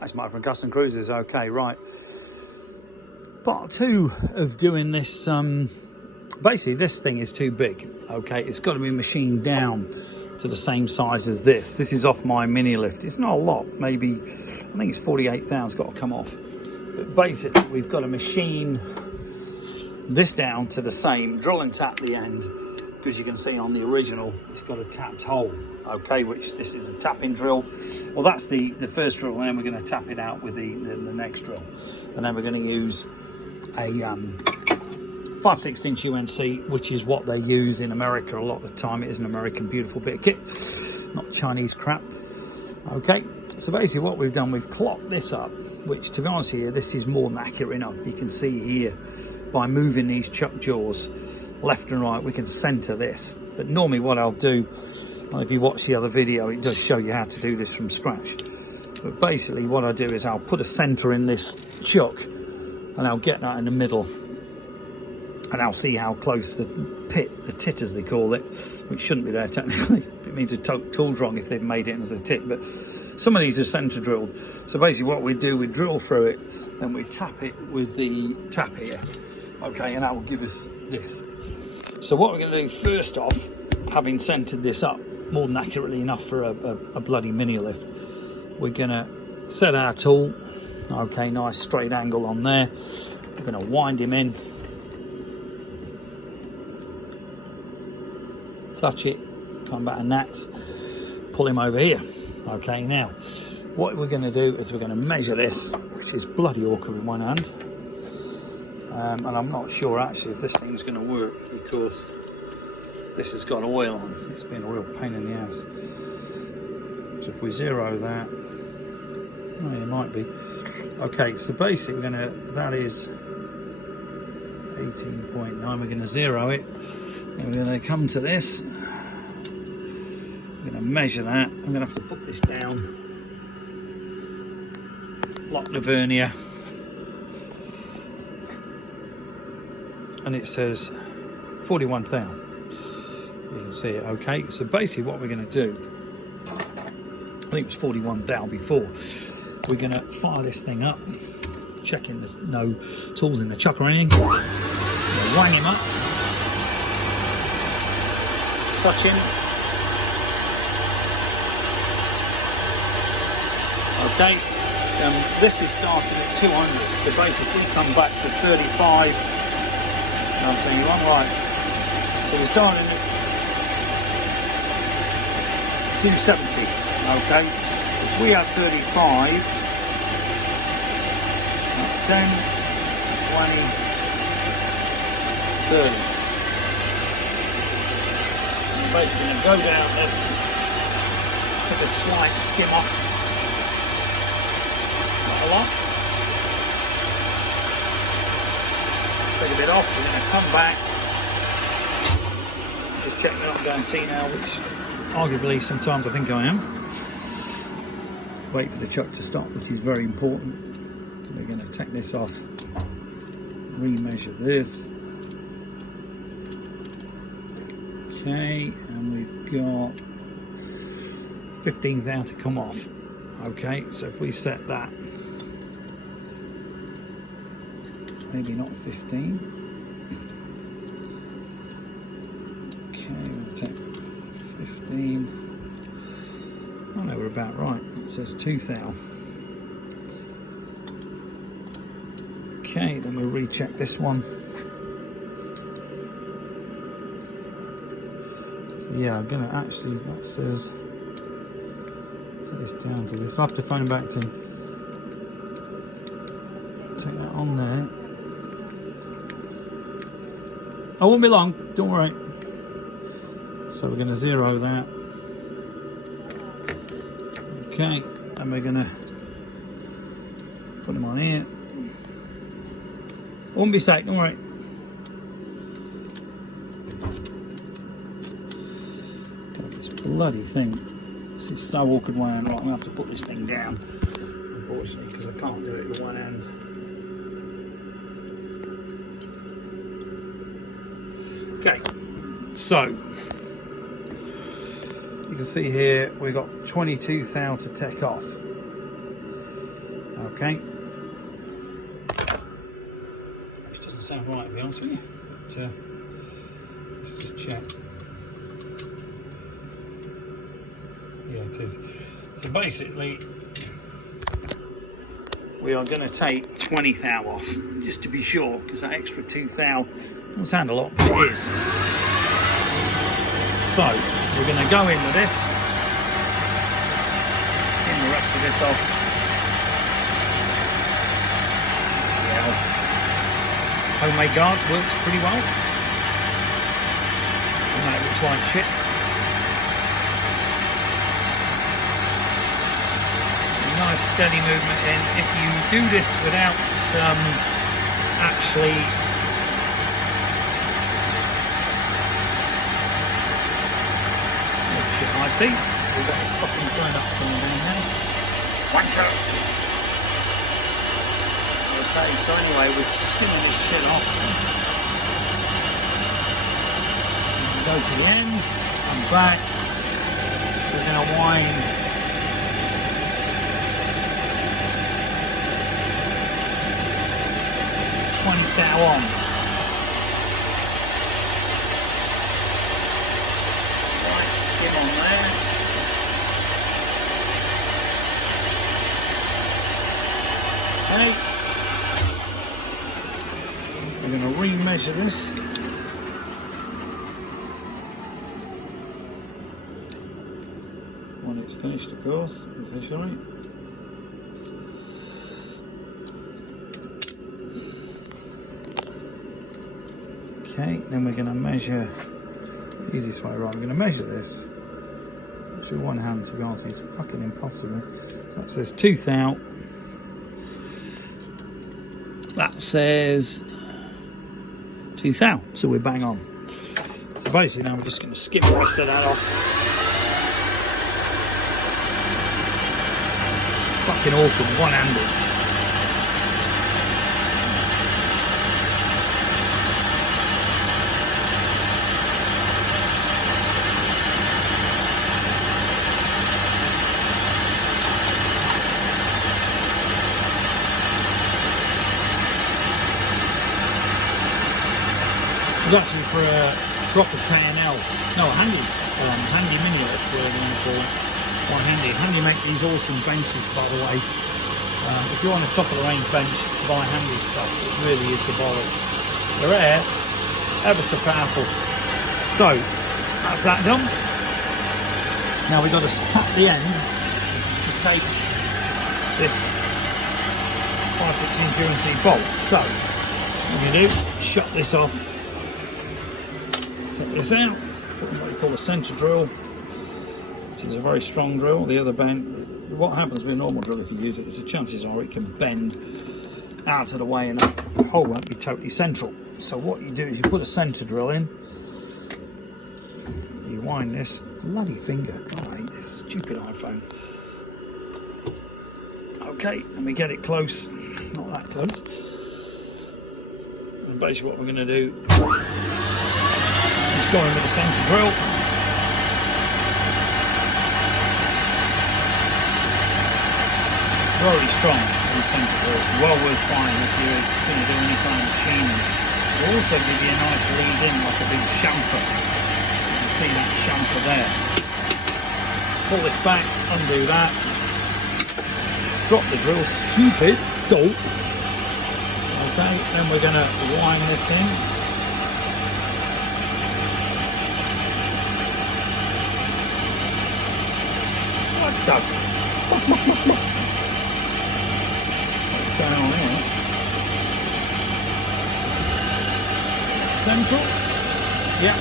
That's Mike from Custom Cruisers. Okay, right. Part 2 of doing this. Basically, this thing is too big. Okay, it's got to be machined down to the same size as this. This is off my mini lift. It's not a lot. Maybe, I think it's 48,000 got to come off. But basically, we've got to machine this down to the same, drill and tap the end, because you can see on the original, it's got a tapped hole. Okay, which this is a tapping drill. Well, that's the first drill, and then we're going to tap it out with the next drill, and then we're going to use a 5/16 UNC, which is what they use in America a lot of the time. It is an American beautiful bit of kit, not Chinese crap. Okay, so basically what we've done, we've clocked this up, which, to be honest here, this is more than accurate enough. You can see here, by moving these chuck jaws left and right, we can center this. But normally what I'll do, if you watch the other video, it does show you how to do this from scratch. But basically what I do is I'll put a center in this chuck, and I'll get that in the middle, and I'll see how close the pit, the tit as they call it, which shouldn't be there technically. It means the tool's wrong if they've made it as a tit, but some of these are center drilled. So basically what we do, we drill through it, then we tap it with the tap here. Okay, and that will give us this. So what we're going to do first off, having centered this up more than accurately enough for a bloody mini lift, we're going to set our tool. Okay, nice straight angle on there. We're going to wind him in, touch it, come back and that's, pull him over here. Okay, now what we're going to do is we're going to measure this, which is bloody awkward with one hand, and I'm not sure actually if this thing's going to work, because this has got oil on. It's been a real pain in the ass. So if we zero that, oh, it might be. Okay, so basically we're gonna, that is 18.9, we're gonna zero it. And we're gonna come to this. We're gonna measure that. I'm gonna have to put this down. Lock the vernier. And it says 41,000. You can see it, okay. So basically what we're gonna do, I think it was 41,000 before. We're going to fire this thing up, checking there's no tools in the chuck or anything. Wang him up, touch him. Okay, this is starting at 200, so basically we come back to 35. I'll tell you one, right. So we're starting at 270, okay. If we have 35, that's 10, 20, 30. I'm basically going to go down this, take a slight skim off, not a lot. Take a bit off, we're going to come back, just check that I'm going senile, which arguably sometimes I think I am. Wait for the chuck to stop, which is very important. So we're going to take this off, remeasure this. Okay, and we've got 15,000 to come off. Okay, so if we set that, maybe not 15. Okay, we'll take 15. Oh no, we're about right. It says 2,000. Okay, then we'll recheck this one. So yeah, I'm gonna actually, that says, take this down to this. I'll have to phone back to take that on there. I won't be long, don't worry. So we're gonna zero that. Okay, and we're gonna put them on here. Won't be safe, don't worry. God, this bloody thing. This is so awkward one hand. Right, I'm gonna have to put this thing down, unfortunately, because I can't do it with one hand. Okay, so you can see here we've got 22,000 to take off. Okay. Which doesn't sound right, to be honest with you. But let's just check. Yeah, it is. So basically, we are going to take 20 thou off, just to be sure, because that extra 2 thou doesn't sound a lot, but it is. So, we're going to go in with this, skim the rest of this off. Yeah. Homemade guard works pretty well. And that looks like shit. Nice steady movement in. If you do this without actually oh shit, I see. We've got a fucking blown up something down there. Wanker! Okay, so anyway, we're skimming this shit off. Go to the end, come back. We're going to wind 20 thou on. Right, skim on there. Okay. We're going to re-measure this. When it's finished, of course, officially. Okay, then we're going to measure the easiest way around. We're going to measure this. Actually, one hand, to be honest, it's fucking impossible. So that says 2 thou. That says 2 thou. So we're bang on. So basically, now we're just going to skip the rest of that off. Fucking awkward, one-handed. Actually for a proper K&L, no, handy mini lift, we're going to call one handy. Handy make these awesome benches, by the way. If you want a top of the range bench, buy handy stuff. It really is the bollocks. They're ever so powerful. So that's that done. Now we've got to tap the end to take this 5/6" UNC bolt. So what you do, shut this off. Take this out, put what we call a centre drill, which is a very strong drill. The other bend, what happens with a normal drill if you use it is the chances are it can bend out of the way and the hole won't be totally central. So what you do is you put a centre drill in, you wind this, bloody finger, God I hate this stupid iPhone. Okay, and we get it close, not that close. And basically what we're going to do is go in with the centre drill. Really strong in the centre drill, well worth buying if you're going to do any kind of machining. It will also give you a nice lead in like a big chamfer. You can see that chamfer there. Pull this back, undo that. Drop the drill, stupid, dope. Okay, then we're going to wind this in. What the? What's going on here? Central? Yeah.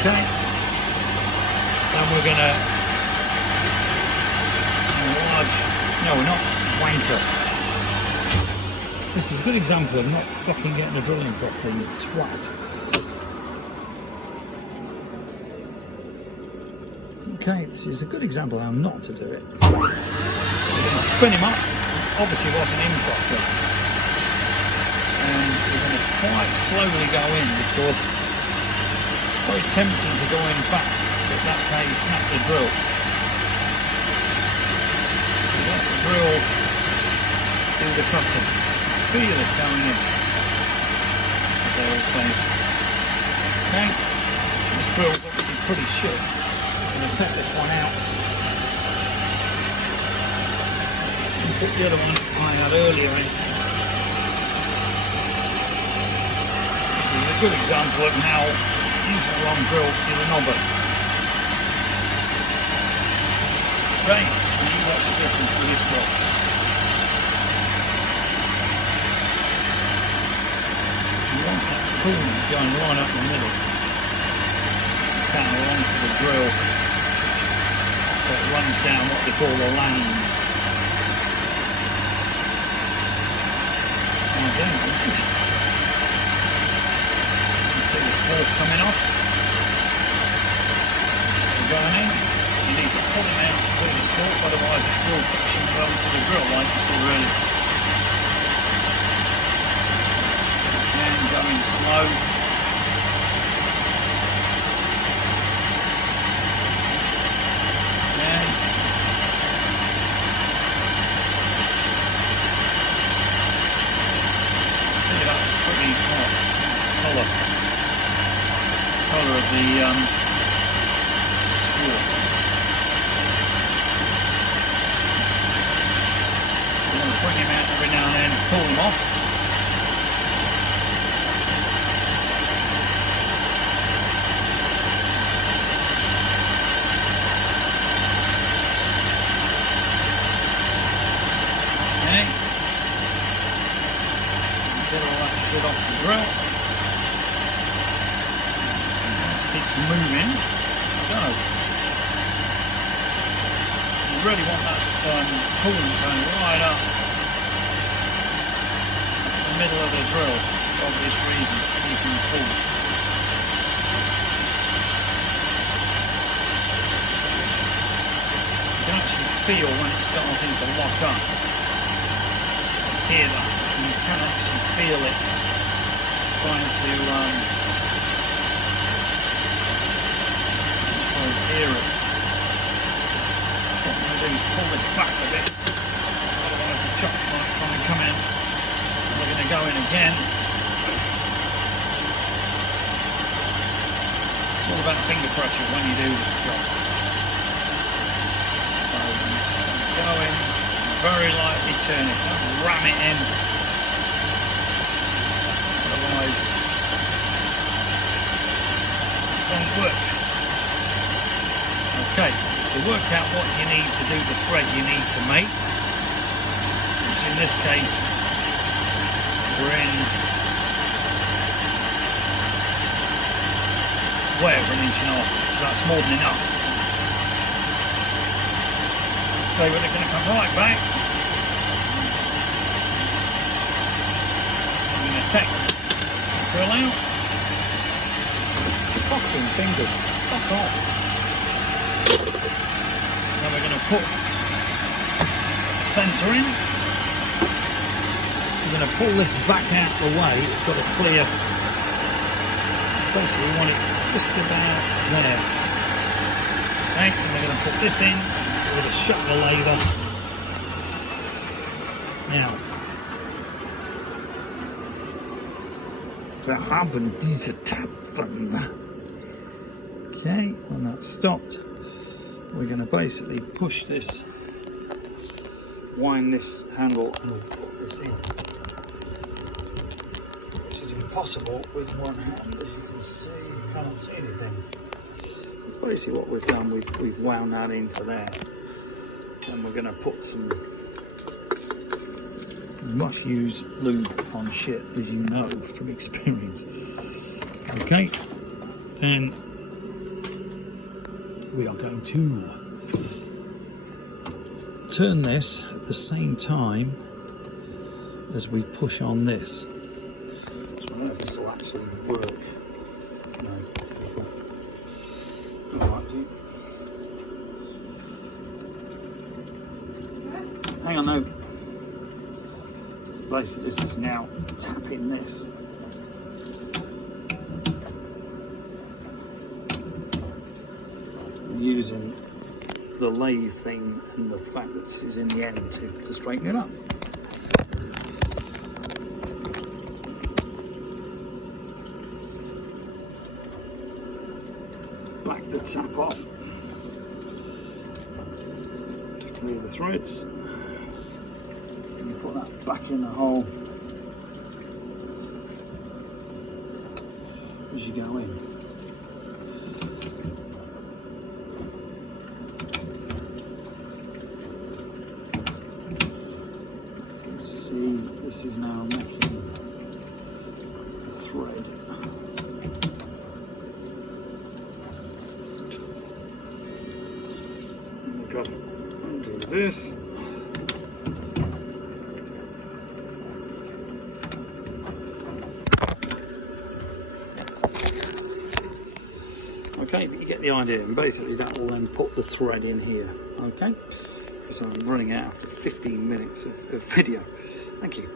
Okay. Then we're going to enlarge. No, we're not. Wanker. This is a good example of not fucking getting the drill in properly, you twat. Okay, this is a good example of how not to do it. We're going to spin him up. Obviously wasn't in properly. And we're going to quite slowly go in because it's very tempting to go in fast, but that's how you snap the drill. You got the drill the cutting. Feel it going in, as they all say. Okay, this drill's obviously pretty short. I'm going to take this one out and put the other one I had earlier in. This is a good example of how using a long drill is a knobber. Okay, and you watch the difference with this drill. You want that coolant going right up the middle, down onto the drill, so it runs down what they call the lane. And then you see the swarf coming off, and going in. You need to pull them out through the stalk, otherwise it will push them well to the drill like you see already. And going slow. And see, that's pretty hot colour of the stalk. Bring him out every now and then and pull him off. Okay. Get all that shit off the drill. It's moving. It does. You really want that coolant going right up middle of the drill for obvious reasons to keep them cool. You can actually feel when it's starting to lock up. Hear that, and you can actually feel it trying to hear it. What I'm going to do is pull this back a bit, otherwise the chop might try and come in. We're going to go in again. It's all about finger pressure when you do this job. So just go in, very lightly turn it, don't ram it in. Otherwise, it won't work. Okay, so work out what you need to do, the thread you need to make, which in this case, we're in way over 1.5 inches, so that's more than enough. Okay, we're going to come right back. I'm going to take the drill out. Fucking fingers, fuck off. Now we're going to put the centre in. We're going to pull this back out of the way. It's got a clear, basically we want it just about there. Okay, and we're going to put this in. We're going to shut the lathe. Now, wir haben diese Tapfen. Okay, when that's stopped, we're going to basically push this, wind this handle, and we'll put this in. Possible with one hand, as you can see, you cannot see anything. Basically what we've done, we've wound that into there, and we're going to put some, you must use lube on shit, as you know from experience. Okay, then we are going to turn this at the same time as we push on this. I don't know if this will actually work. No, hang on, no. Basically, this is now tapping this. Using the lathe thing and the fact that this is in the end to straighten it up. the tap off to clear the threads. And you put that back in the hole as you go in. You can see this is now making the thread. And we've got to undo this. Okay, but you get the idea, and basically that will then put the thread in here. Okay, so I'm running out after 15 minutes of video. Thank you.